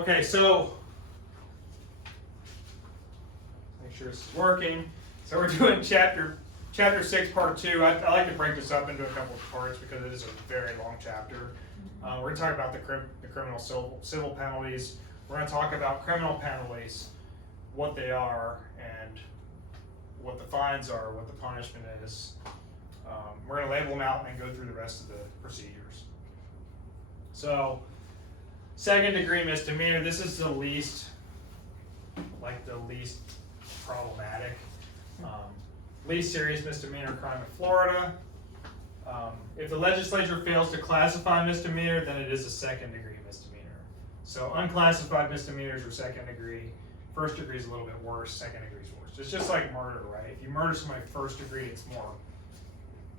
Okay, so make sure this is working. So we're doing chapter 6, part 2. I like to break this up into a couple of parts because it is a very long chapter. We're going to talk about the criminal civil penalties. We're going to talk about criminal penalties, what they are, and what the fines are, what the punishment is. We're going to label them out and then go through the rest of the procedures. So, second degree misdemeanor, this is the least problematic. Least serious misdemeanor crime in Florida. If the legislature fails to classify misdemeanor, then it is a second degree misdemeanor. So unclassified misdemeanors are second degree. First degree is a little bit worse, second degree is worse. It's just like murder, right? If you murder somebody first degree, it's more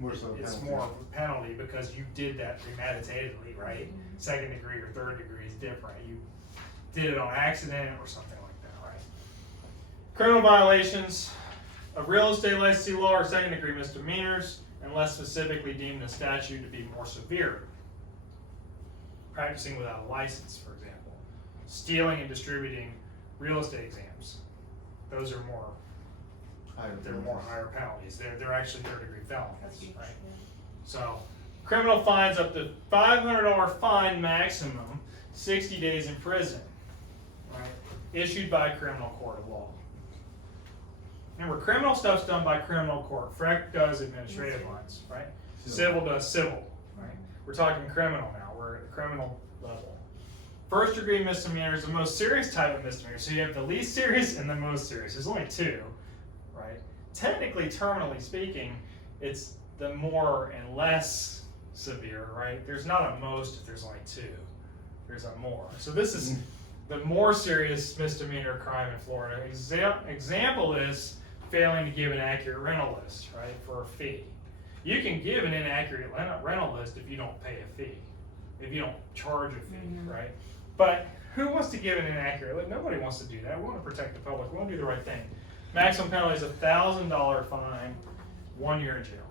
of a penalty because you did that premeditatedly, right? Second degree or third degree is different. You did it on accident or something like that, right? Criminal violations of real estate licensee law are second degree misdemeanors unless specifically deemed in statute to be more severe. Practicing without a license, for example. Stealing and distributing real estate exams. Those are more higher penalties. They're actually third degree felonies, right? So criminal fines up to $500 fine maximum, 60 days in prison, right? Issued by a criminal court of law. Remember, criminal stuff's done by criminal court. FREC does administrative ones, right? Civil does civil, right? We're talking criminal now. We're at the criminal level. First degree misdemeanor is the most serious type of misdemeanor. So you have the least serious and the most serious. There's only two, right? Technically, terminally speaking, it's the more and less severe, right? There's not a most if there's only two. There's a more. So this is the more serious misdemeanor crime in Florida. Example is failing to give an accurate rental list, right, for a fee. You can give an inaccurate rental list if you don't pay a fee, if you don't charge a fee, right? But who wants to give an inaccurate list? Nobody wants to do that. We want to protect the public. We want to do the right thing. Maximum penalty is a $1,000 fine, 1 year in jail.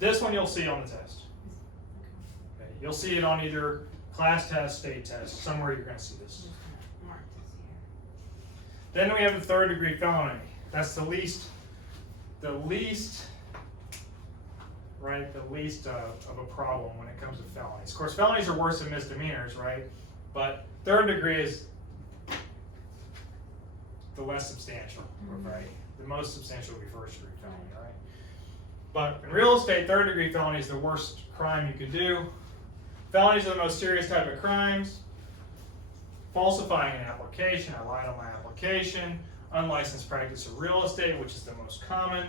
This one you'll see on the test. Okay. You'll see it on either class test, state test, somewhere you're going to see this. Then we have the third degree felony. That's the least of a problem when it comes to felonies. Of course, felonies are worse than misdemeanors, right? But third degree is the less substantial, right? The most substantial would be first degree felony, right? But in real estate, third degree felony is the worst crime you could do. Felonies are the most serious type of crimes. Falsifying an application, I lied on my application. Unlicensed practice of real estate, which is the most common.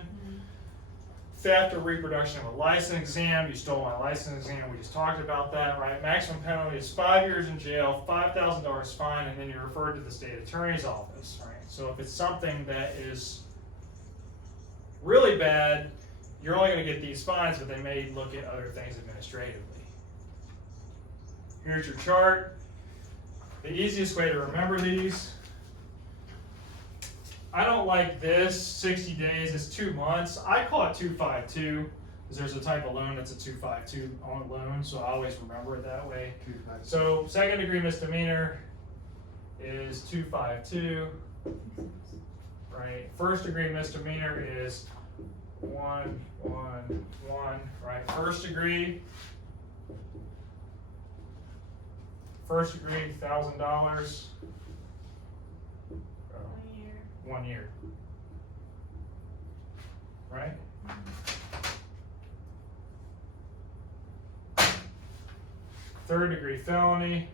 Theft or reproduction of a license exam. You stole my license exam. We just talked about that, right? Maximum penalty is 5 years in jail, $5,000 fine, and then you're referred to the state attorney's office, right? So if it's something that is really bad, you're only going to get these fines, but they may look at other things administratively. Here's your chart. The easiest way to remember these, I don't like this, 60 days, it's 2 months. I call it 252, because there's a type of loan that's a 252 on a loan, so I always remember it that way. So second degree misdemeanor is 252, right? First degree misdemeanor is 111, right? First degree, $1,000. 1 year. Right? Third degree felony.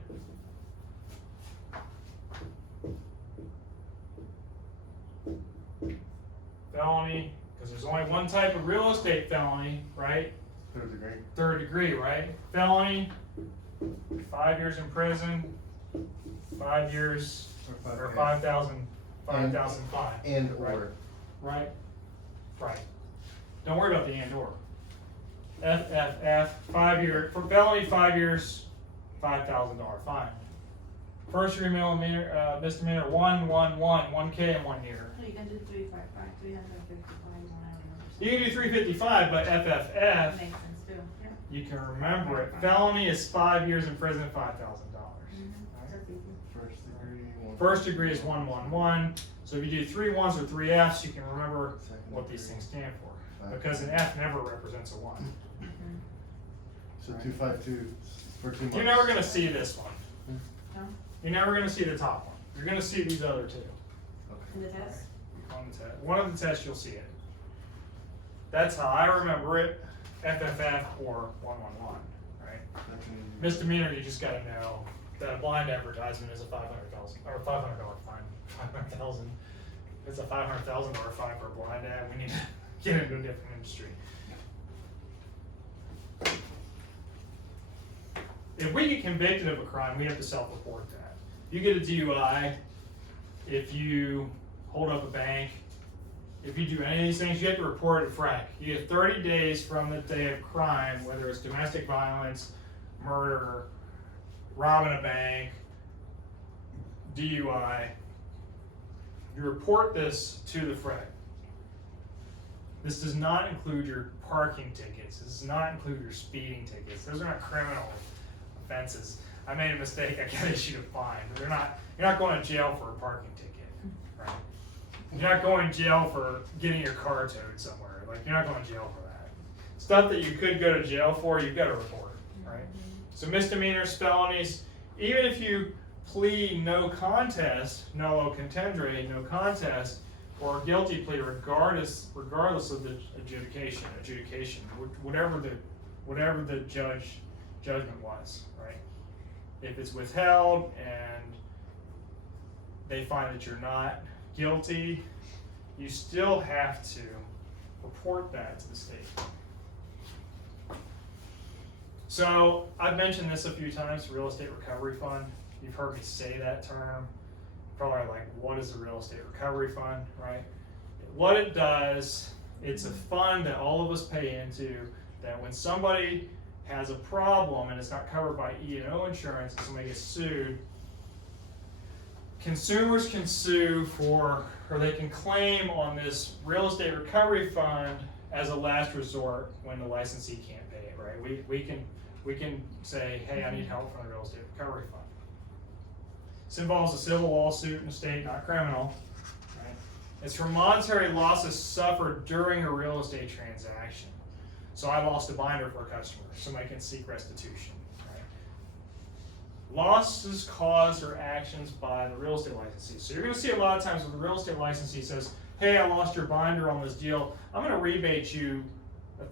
Felony, because there's only one type of real estate felony, right? Third degree. Third degree, right? Felony, 5 years in prison, 5 years, or 5,000 fine. And or. Right? Right. Don't worry about the and or. FFF, 5 year, for felony, 5 years, $5,000 fine. First degree misdemeanor, 1K in 1 year. No, you can do 355, 355, You can do 355, but FFF, makes sense too, yeah. you can remember it. Felony is 5 years in prison, $5,000. Right? First degree. First degree is 111. So if you do 3 1s or 3 Fs, you can remember Second what these degree. things stand for. Five. Because an F never represents a 1. So 252 for 2 months. You're never going to see this one. No? You're never going to see the top one. You're going to see these other two. In the test? On the test. One of the tests you'll see it. That's how I remember it. FFF or 111, right? Misdemeanor, you just gotta know that a blind advertisement is a $500,000 or $500 fine. 500,000. It's a $500,000 fine for a blind ad. We need to get into a different industry. If we get convicted of a crime, we have to self-report that. You get a DUI, if you hold up a bank, if you do any of these things, you have to report it to FRAC. You get 30 days from the day of crime, whether it's domestic violence, murder, robbing a bank, DUI. You report this to the FRAC. This does not include your parking tickets. This does not include your speeding tickets. Those are not criminal offenses. I made a mistake, I got issued a fine. But you're not going to jail for a parking ticket, right? You're not going to jail for getting your car towed somewhere. Like, you're not going to jail for that. Stuff that you could go to jail for, you've got to report, right? So misdemeanors, felonies, even if you plead no contest, nolo contendere, no contest, or a guilty plea, regardless of the adjudication, whatever the judgment was, right? If it's withheld and they find that you're not guilty, you still have to report that to the state. So I've mentioned this a few times, real estate recovery fund. You've heard me say that term. Probably like, what is the real estate recovery fund, right? What it does, it's a fund that all of us pay into, that when somebody has a problem and it's not covered by E&O insurance and somebody gets sued, consumers can sue for, or they can claim on this real estate recovery fund as a last resort when the licensee can't pay it, right? We can say, hey, I need help from the real estate recovery fund. This involves a civil lawsuit in the state, not criminal. Right? It's for monetary losses suffered during a real estate transaction. So I lost a binder for a customer. Somebody can seek restitution. Right? Losses caused or actions by the real estate licensee. So you're going to see a lot of times when the real estate licensee says, hey, I lost your binder on this deal. I'm going to rebate you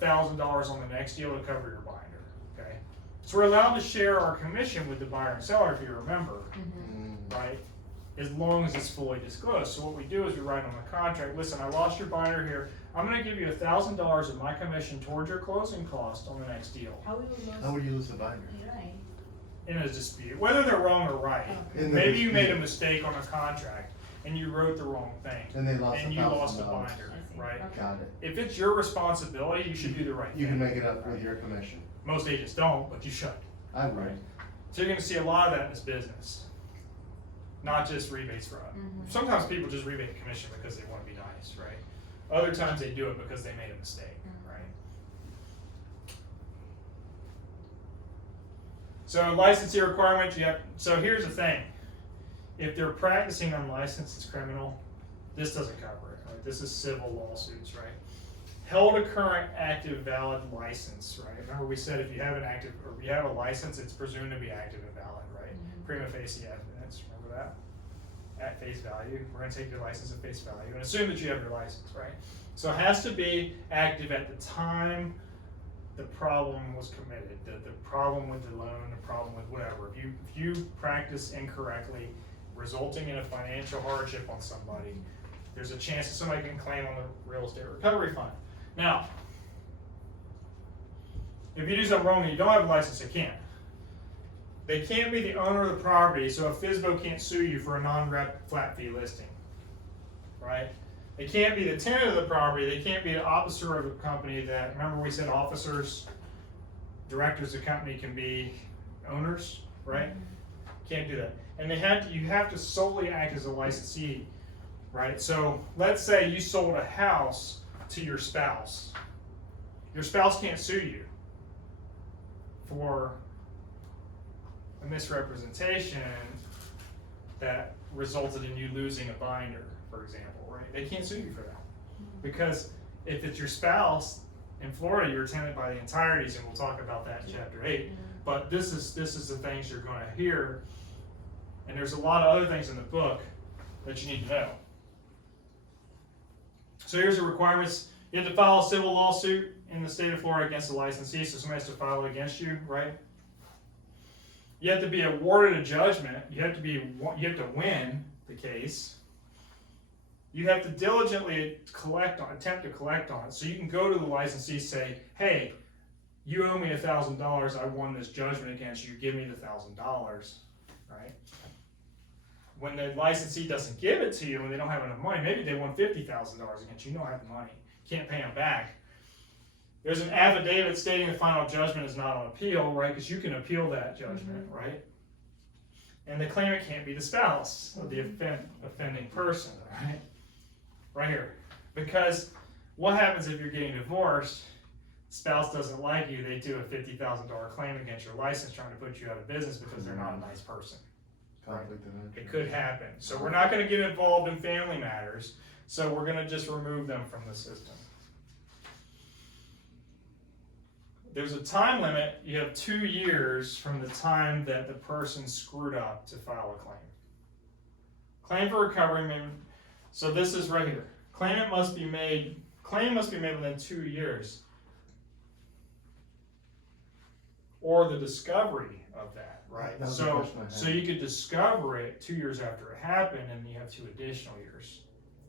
$1,000 on the next deal to cover your binder. Okay? So we're allowed to share our commission with the buyer and seller, if you remember, right? As long as it's fully disclosed. So what we do is we write on the contract, listen, I lost your binder here. I'm going to give you $1,000 of my commission towards your closing cost on the next deal. How would you lose the binder? Right. In a dispute, whether they're wrong or right. Okay. Maybe you made a mistake on a contract and you wrote the wrong thing. And they lost and you lost a $1,000. binder, right? Okay. Got it. If it's your responsibility, you should do the right thing. You can make it up with your commission. Most agents don't, but you should. I would. Right. So you're going to see a lot of that in this business. Not just rebates for Sometimes people just rebate the commission because they want to be nice, right? Other times they do it because they made a mistake, right? So licensee requirements, so here's the thing. If they're practicing unlicensed, it's criminal. This doesn't cover it, right? This is civil lawsuits, right? Held a current, active, valid license, right? Remember we said if you have an active, or if you have a license, it's presumed to be active and valid, right? Prima facie evidence, remember that? At face value, we're gonna take your license at face value and assume that you have your license, right? So it has to be active at the time the problem was committed, the problem with the loan, the problem with whatever. If you practice incorrectly, resulting in a financial hardship on somebody, there's a chance that somebody can claim on the real estate recovery fund. Now, if you do something wrong and you don't have a license, they can't. They can't be the owner of the property, so a FSBO can't sue you for a non-rep flat fee listing, right? They can't be the tenant of the property, they can't be the officer of the company that, remember we said officers, directors of the company can be owners, right? Can't do that. And you have to solely act as a licensee, right? So let's say you sold a house to your spouse. Your spouse can't sue you for a misrepresentation that resulted in you losing a binder, for example, right? They can't sue you for that. Because if it's your spouse, in Florida, you're attended by the entireties, and we'll talk about that in chapter 8. But this is the things you're going to hear, and there's a lot of other things in the book that you need to know. So here's the requirements. You have to file a civil lawsuit in the state of Florida against the licensee, so somebody has to file it against you, right? You have to be awarded a judgment. You have to win the case. You have to diligently attempt to collect on it. So you can go to the licensee, say, hey, you owe me $1,000. I won this judgment against you. Give me the $1,000, right? When the licensee doesn't give it to you, when they don't have enough money, maybe they won $50,000 against you. You don't have the money. Can't pay them back. There's an affidavit stating the final judgment is not on appeal, right? Because you can appeal that judgment, right? And the claimant can't be the spouse of the offending person, right? Right here. Because what happens if you're getting divorced, spouse doesn't like you, they do a $50,000 claim against your license trying to put you out of business because they're not a nice person. Conflict of interest. It could happen. So we're not going to get involved in family matters, so we're going to just remove them from the system. There's a time limit. You have 2 years from the time that the person screwed up to file a claim. Claim for recovery, so this is right here. Claim must be made within 2 years. Or the discovery of that, right? That was the question I had. So you could discover it 2 years after it happened, and you have 2 additional years,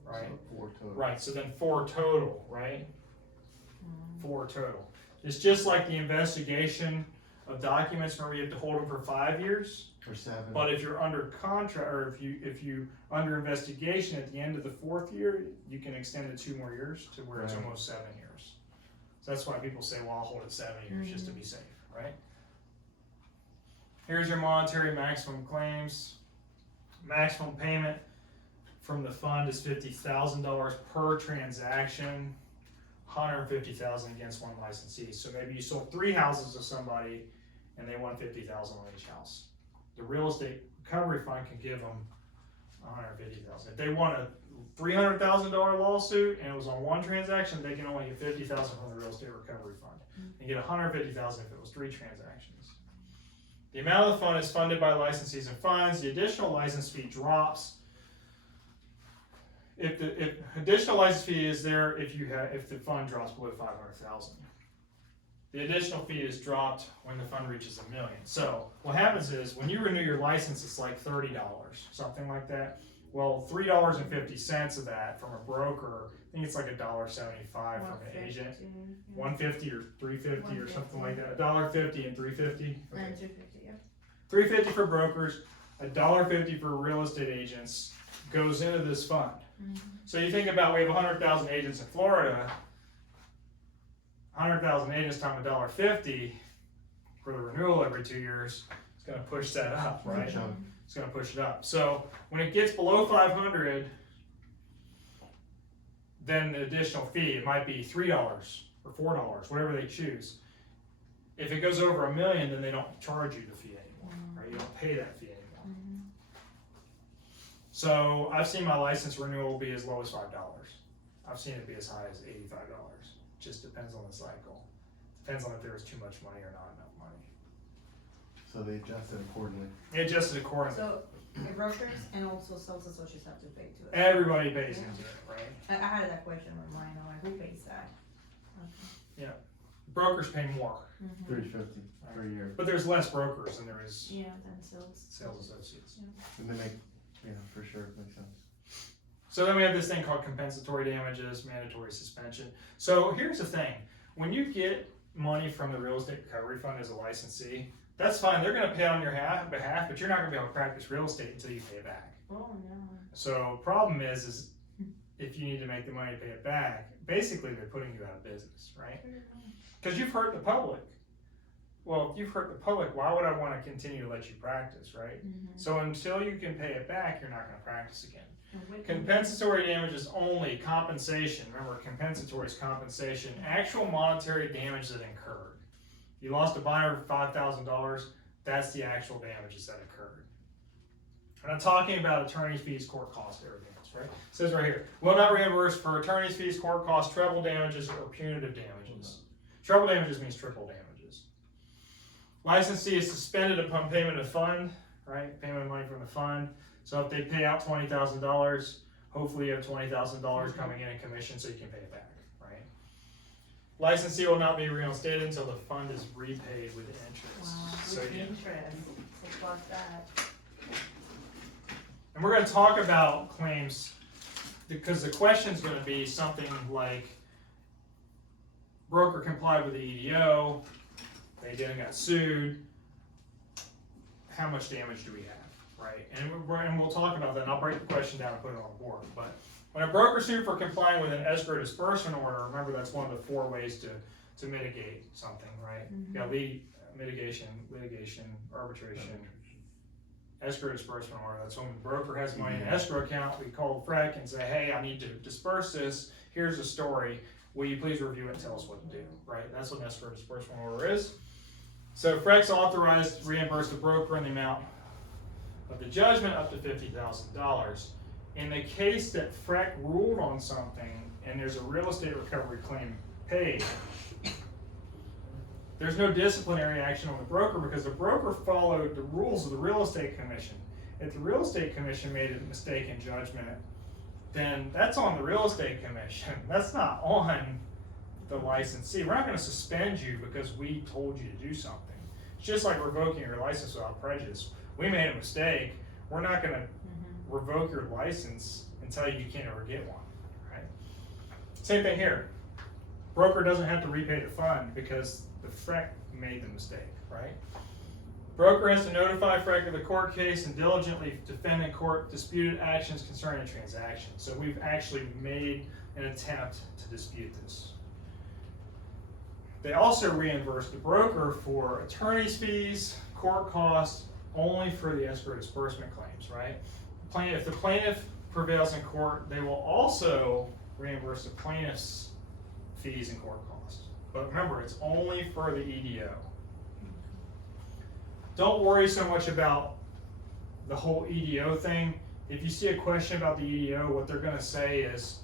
right? So 4 total. Right, so then 4 total, right? 4 total. It's just like the investigation of documents. Remember, you have to hold them for 5 years. Or 7. But if you're under contract, or if you under investigation at the end of the 4th year, you can extend it 2 more years to where it's Right. almost 7 years. So that's why people say, well, I'll hold it 7 years just to be safe, right? Here's your monetary maximum claims. Maximum payment from the fund is $50,000 per transaction, $150,000 against one licensee. So maybe you sold 3 houses to somebody and they won $50,000 on each house. The real estate recovery fund can give them $150,000. If they won a $300,000 lawsuit and it was on 1 transaction, they can only get $50,000 from the real estate recovery fund and get $150,000 if it was 3 transactions. The amount of the fund is funded by licensees and funds. The additional license fee drops. If additional license fee is there if the fund drops below $500,000. The additional fee is dropped when the fund reaches $1 million. So what happens is when you renew your license, it's like $30, something like that. Well, $3.50 of that from a broker, I think it's like $1.75 from an agent. $1.50 or $3.50 or something like that. $1.50 and $3.50. And $2.50, yeah. $3.50 for brokers, $1.50 for real estate agents goes into this fund. So you think about, we have 100,000 agents in Florida. 100,000 agents times $1.50 for the renewal every 2 years. It's going to push that up, right? It's going to push it up. So when it gets below 500, then the additional fee, it might be $3 or $4, whatever they choose. If it goes over $1 million, then they don't charge you the fee anymore, right? You don't pay that fee anymore. So I've seen my license renewal be as low as $5. I've seen it be as high as $85. Just depends on the cycle. Depends on if there was too much money or not enough money. So they adjusted accordingly. It adjusted accordingly. So the brokers and also sales associates have to pay to it. Everybody pays into it, right? I had that question with mine. I'm like, who pays that? Okay. Brokers pay more, $350 per year. but there's less brokers than there is Yeah, then sales. sales associates. And they make, for sure, it makes sense. So then we have this thing called compensatory damages, mandatory suspension. So here's the thing. When you get money from the real estate recovery fund as a licensee, that's fine. They're going to pay on your behalf, but you're not going to be able to practice real estate until you pay it back. Oh, no. So problem is if you need to make the money to pay it back, basically they're putting you out of business, right? Because you've hurt the public. Well, if you've hurt the public, why would I want to continue to let you practice, right? So until you can pay it back, you're not going to practice again. Compensatory damages only, compensation. Remember, compensatory is compensation. Actual monetary damage that incurred. You lost a binder for $5,000, that's the actual damages that occurred. We're not talking about attorney's fees, court costs, everything else, right? It says right here, will not reimburse for attorney's fees, court costs, treble damages, or punitive damages. Treble damages means triple damages. Licensee is suspended upon payment of fund, right? Payment of money from the fund. So if they pay out $20,000, hopefully you have $20,000 coming in commission so you can pay it back, right? Licensee will not be reinstated until the fund is repaid with interest. Wow, So with yeah. interest, so plus that. And we're going to talk about claims because the question is going to be something like broker complied with the EDO, they then got sued, how much damage do we have, right? And we'll talk about that, and I'll break the question down and put it on the board. But when a broker sued for complying with an escrow disbursement order, remember that's one of the 4 ways to mitigate something, right? Mhm. You got mitigation, litigation, arbitration, escrow disbursement order. That's when the broker has money in an escrow account, we call FREC and say, hey, I need to disperse this, here's the story, will you please review it and tell us what to do, right? That's what an escrow disbursement order is. So FREC's authorized to reimburse the broker in the amount of the judgment up to $50,000. In the case that FREC ruled on something and there's a real estate recovery claim paid, there's no disciplinary action on the broker because the broker followed the rules of the real estate commission. If the real estate commission made a mistake in judgment, then that's on the real estate commission. That's not on the licensee. We're not going to suspend you because we told you to do something. It's just like revoking your license without prejudice. We made a mistake. We're not going to revoke your license and tell you you can't ever get one, right? Same thing here. Broker doesn't have to repay the fund because the FREC made the mistake, right? Broker has to notify FREC of the court case and diligently defend in court disputed actions concerning a transaction. So we've actually made an attempt to dispute this. They also reimburse the broker for attorney's fees, court costs, only for the escrow disbursement claims, right? If the plaintiff prevails in court, they will also reimburse the plaintiff's fees and court costs. But remember, it's only for the EDO. Don't worry so much about the whole EDO thing. If you see a question about the EDO, what they're going to say is,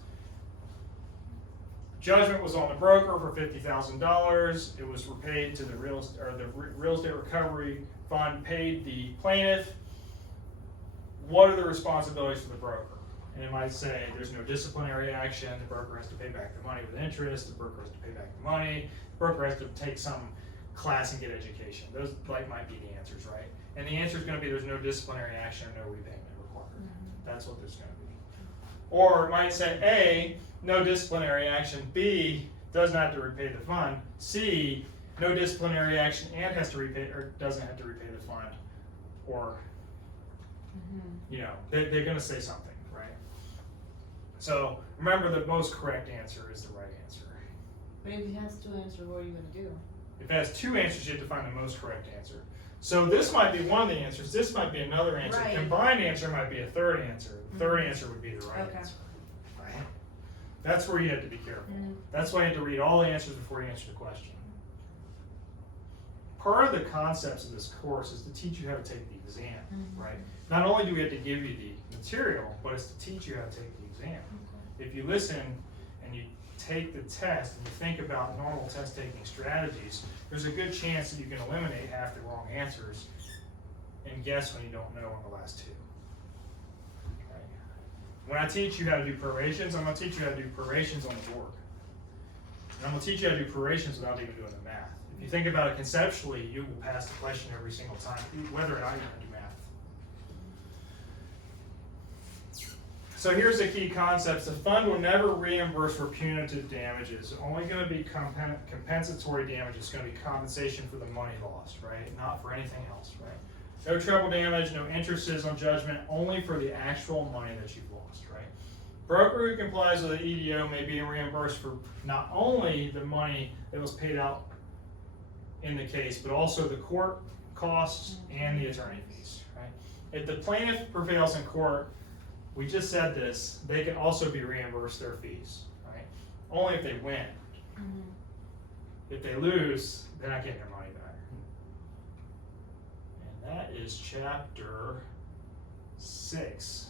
judgment was on the broker for $50,000. It was repaid to the real estate recovery fund paid the plaintiff. What are the responsibilities for the broker? And it might say there's no disciplinary action. The broker has to pay back the money with interest. The broker has to pay back the money. The broker has to take some class and get education. Those might be the answers, right? And the answer is going to be there's no disciplinary action or no repayment required. That's what there's going to be. Or it might say A, no disciplinary action. B, does not have to repay the fund. C, no disciplinary action and has to repay or doesn't have to repay the fund. Or, you know, they're going to say something, right? So remember, the most correct answer is the right answer. But if it has 2 answers, what are you gonna do? If it has 2 answers, you have to find the most correct answer. So this might be one of the answers, this might be another answer. Right. Combined answer might be a third answer. The third answer would be the right Okay. answer. Right? That's where you have to be careful. That's why you have to read all the answers before you answer the question. Part of the concepts of this course is to teach you how to take the exam, right? Not only do we have to give you the material, but it's to teach you how to take the exam. If you listen and you take the test and you think about normal test taking strategies, there's a good chance that you can eliminate half the wrong answers and guess when you don't know on the last 2. Okay. When I teach you how to do prorations, I'm going to teach you how to do prorations on the board. And I'm going to teach you how to do prorations without even doing the math. If you think about it conceptually, you will pass the question every single time, whether or not you're going to do math. So here's the key concepts. The fund will never reimburse for punitive damages. It's only going to be compensatory damage. It's going to be compensation for the money lost, right? Not for anything else, right? No treble damage, no interest on judgment, only for the actual money that you've lost, right? Broker who complies with the EDO may be reimbursed for not only the money that was paid out in the case, but also the court costs and the attorney fees, right? If the plaintiff prevails in court, we just said this, they can also be reimbursed their fees, right? Only if they win. If they lose, they're not getting their money back. And that is chapter 6. 6,